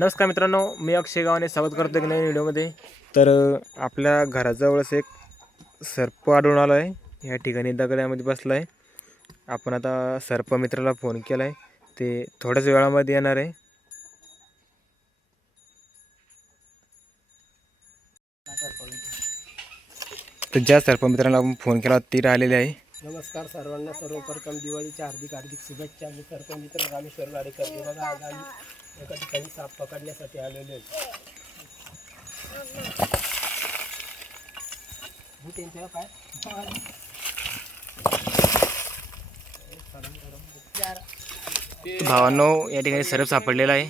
नमस्कार मित्रांनो मी अक्षय गावाने स्वागत करतो एक नवीन व्हिडिओमध्ये. तर आपल्या घराजवळच एक सर्प आढळून आला आहे या ठिकाणी दगड्यामध्ये बसला आहे आपण आता सर्प मित्राला फोन केला आहे ते थोड्याच वेळामध्ये येणार आहे. तर ज्या सर्प मित्राला आपण फोन केला ती राहिलेली आहे. नमस्कार सर्वांना. सर्वप्रथम दिवाळीच्या हार्दिक हार्दिक शुभेच्छा. मी सर्प मित्र रामेश्वर गाडेकर बघा आज आम्ही एका ठिकाणी साप पकडण्यासाठी आलेलो भूत काय? भावांनो या ठिकाणी सर्प सापडलेला आहे.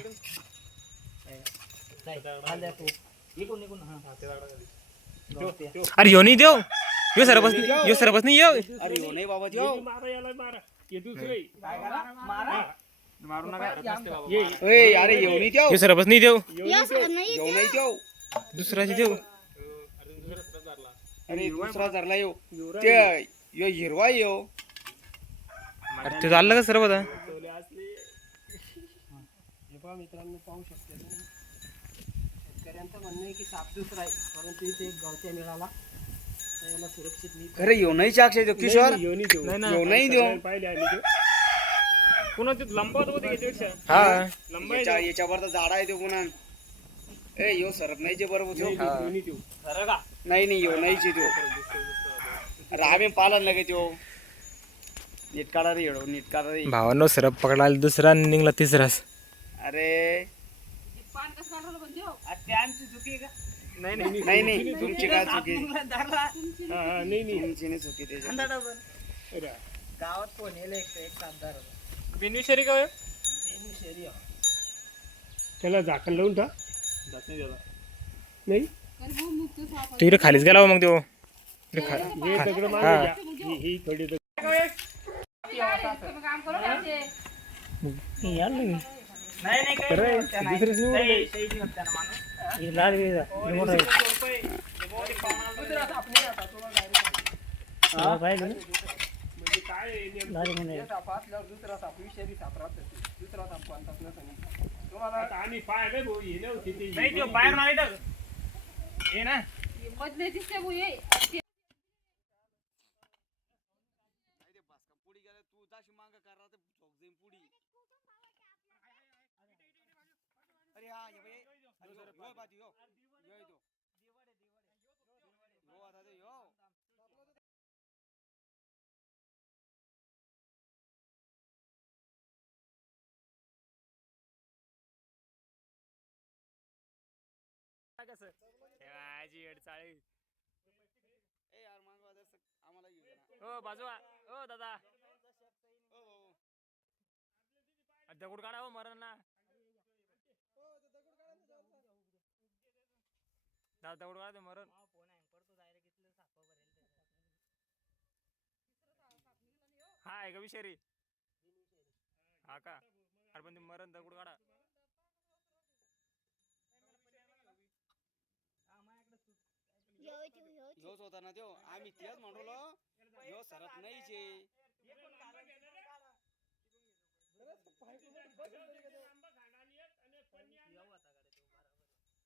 अरे यो नाही देव. यो सरपच यो सरपच नाही येऊ अरे हो नाही बाबा अरे येऊ नाही देव यो सरपच नाही देव येऊ नाही दुसराची देव अरे दुसरा धरला येऊ. ते यो हिरवा येऊ. अरे ते चाललं का सर्व आता हे मित्रांनो पाहू शकता. शेतकऱ्यांचं म्हणणं आहे की साप दुसरा आहे परंतु इथे एक गावच्या मिळाला सुरक्षित मी अरे येऊ नाही अक्षय तो किशोर. येऊ येऊ नाही देऊ. हा याच्या याच्यावर तर झाड आहे तो पुन्हा. ए येऊ सरत नाही जे बरोबर त्यो नाही नाही येऊ नाही तो. अरे आम्ही पालन लगे त्यो. नीट काढा रे येडो नीट काढा रे. भावांनो सरप पकडला दुसरा आणि निघला तिसराच अरे. नाही नाही तुमची काय चुकी. तुमची नाही चुकी त्याच्यात. गावात फोन येईल एक एक सातदार त्याला झाकण लावून टाक नाही? तू इकडे खालीच गेला हो मग तो. इकडे काय आहे नेमकं? साप असल्यावर दुसरा साप विषारी साप राहतो दुसरा साप कोणताच नसतो तुम्हाला आता आम्ही पाहिलं भाऊ हे नव्हती ते. मधले दिसते भाऊ ये हो बाजूला हो दादा. दगड काढा हो मरण ना दादा दगड काढा ते मरण. हा आहे का विषारी? हा का? अरे पण ते मरण दगड काढा. ह्योच होता ना त्यो. आम्ही तेच म्हणलो ह्यो सरत नाहीचे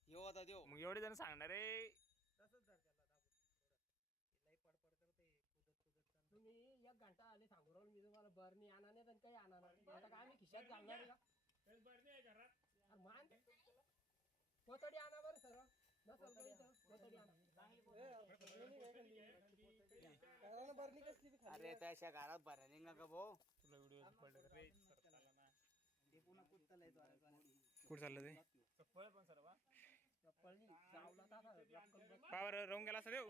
ह्यो होता त्यो. मग एवढे जण सांगणार रे तुम्ही एक घंटा आले सांगू राहिलो मी तुम्हाला बरणी आणा नाही तर काही आणा नाही. आता काय आम्ही खिशात घालणार आहे अरे मान. कोतडी आणा बरं सर नसल तर कोतडी आणा. अरे त्याच्या घरात निघा का भाऊ. कुठं चाललं ते. पावर राहून गेला असं देऊ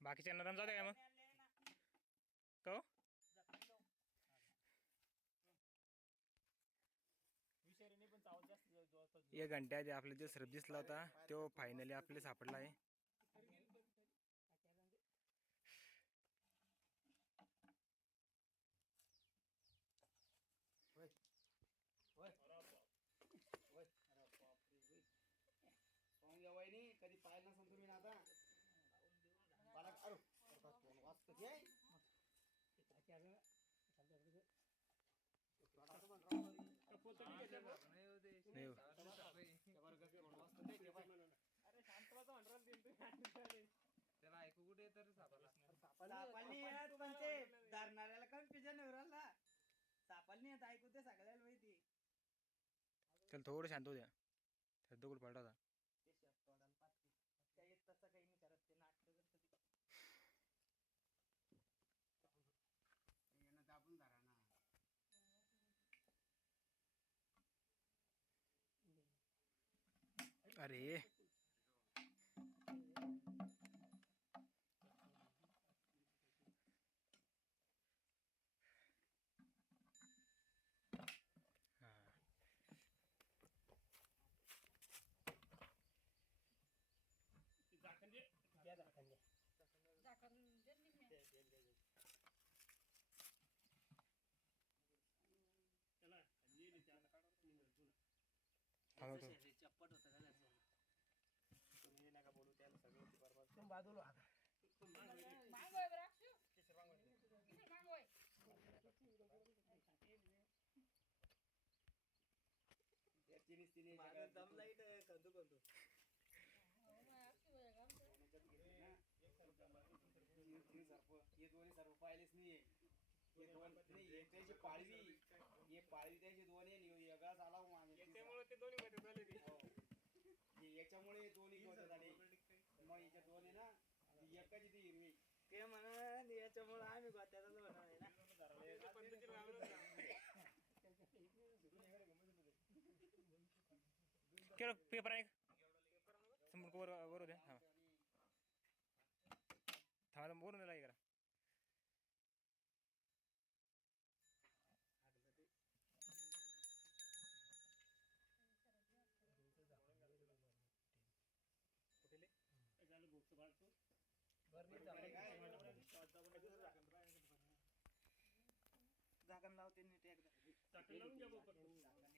बाकीच्या नरम जाते काय मग? तो एक घंट्या आधी आपला जे सरप दिसला होता तो फायनली आपल्याला सापडला आहे कधी पाहिलं नसेल तुम्ही ना आता मला- अरे, घे पोतडी घेते बघ. नाही हो. अरे शांतवाचं म्हणणार ते तू. सापाला नाही येत पण ते धरणाऱ्याला कन्फ्युजन होईल ना सापाला नाही येत ऐकू ते सगळ्याला माहिती. चल थोडं शांत होऊ द्या. त्यात दगड पडला होता? ते शेपटोडाला पाहते. काही तसं काही नाही करत ते नाटक करत ते यांना दाबून धरा ना. अरे हा ते झाकण दे. द्या झाकण द्या. झाकण दे निम्म्या. त्याला खाली ये रे, त्याला काढा. मी म्हणतो ना. थांबा तो. चप्पट होतं का तुम्ही नका बोलू त्याला सगळं बरोबर तुम्ही बाजूला हाका. मागोय बरं, अक्षू. किती मागोय? तिनेच तिने दम लाइट कंदू कंदू हो, मग अक्षू आहे का आमचं? हे दोन्ही सर्व पाहिलेच नाही हे दोन नाही हे त्याची पाळवी हे पाळवी त्याची दोन आहे आणि वेगळाच आला हो मागे त्यामुळे ते दोन्ही मध्ये झाले. हो. हे याच्यामुळे हे दोन्ही गोष्ट झाले मग याच्या दोन आहे ना ही एकच ती हिरवी ते म्हणा याच्यामुळे आम्ही गोत्याचा म्हणा आहे ना. केलं पेपर आहे समोर वर वर द्या हा थांबा बोलून दिला करा काय झालं भोगचं बाळतो? झाकण लावते नीट एकदा झाकण लावून घ्या भाऊ पटकन. झाकण नीट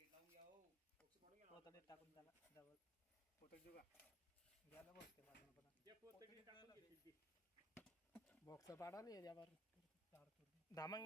लावून घ्या हो पोतडीत टाकून त्याला डबल पोतडी देऊ का? घ्यायला बसते बाजूला पण. त्या पोतडीने टाकून घेशील ती. बॉक्स पाडा नाही याच्यावर. धामंग